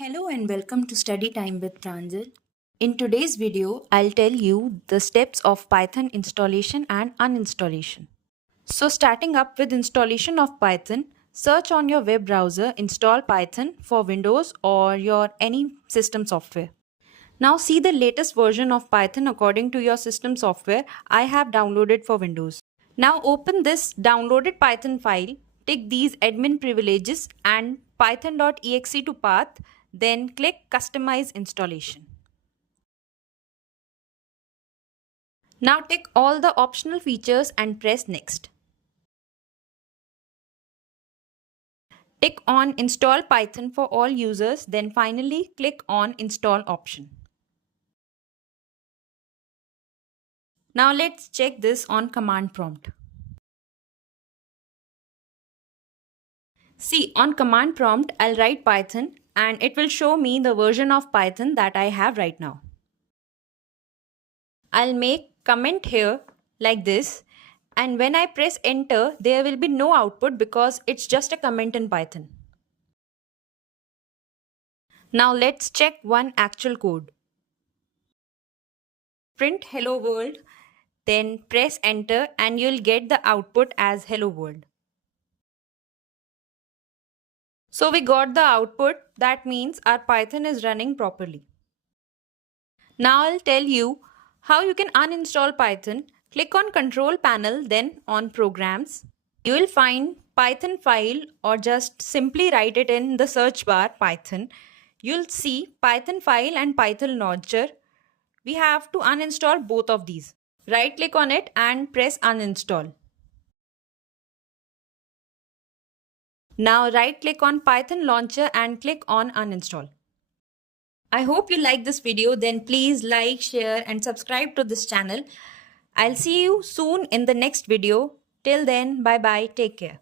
Hello and welcome to Study Time with Pranjal. In today's video, I'll tell you the steps of Python installation and uninstallation. So starting up with installation of Python, search on your web browser install Python for Windows or your any system software. Now see the latest version of Python according to your system software I have downloaded for Windows. Now open this downloaded Python file, take these admin privileges and python.exe to path, then click Customize Installation. Now tick all the optional features and press Next. Tick on Install Python for all users, then finally click on Install option. Now let's check this on command prompt. See, on command prompt, I'll write Python and it will show me the version of Python that I have right now. I'll make comment here like this, and when I press enter, there will be no output because it's just a comment in Python. Now let's check one actual code. Print hello world, then press enter and you'll get the output as hello world. So we got the output, that means our Python is running properly. Now I'll tell you how you can uninstall Python. Click on Control Panel, then on Programs. You will find Python file or just simply write it in the search bar Python. You'll see Python file and Python launcher. We have to uninstall both of these. Right click on it and press uninstall. Now right click on Python launcher and click on uninstall. I hope you like this video, then please like, share and subscribe to this channel. I'll see you soon in the next video. Till then, bye bye, take care.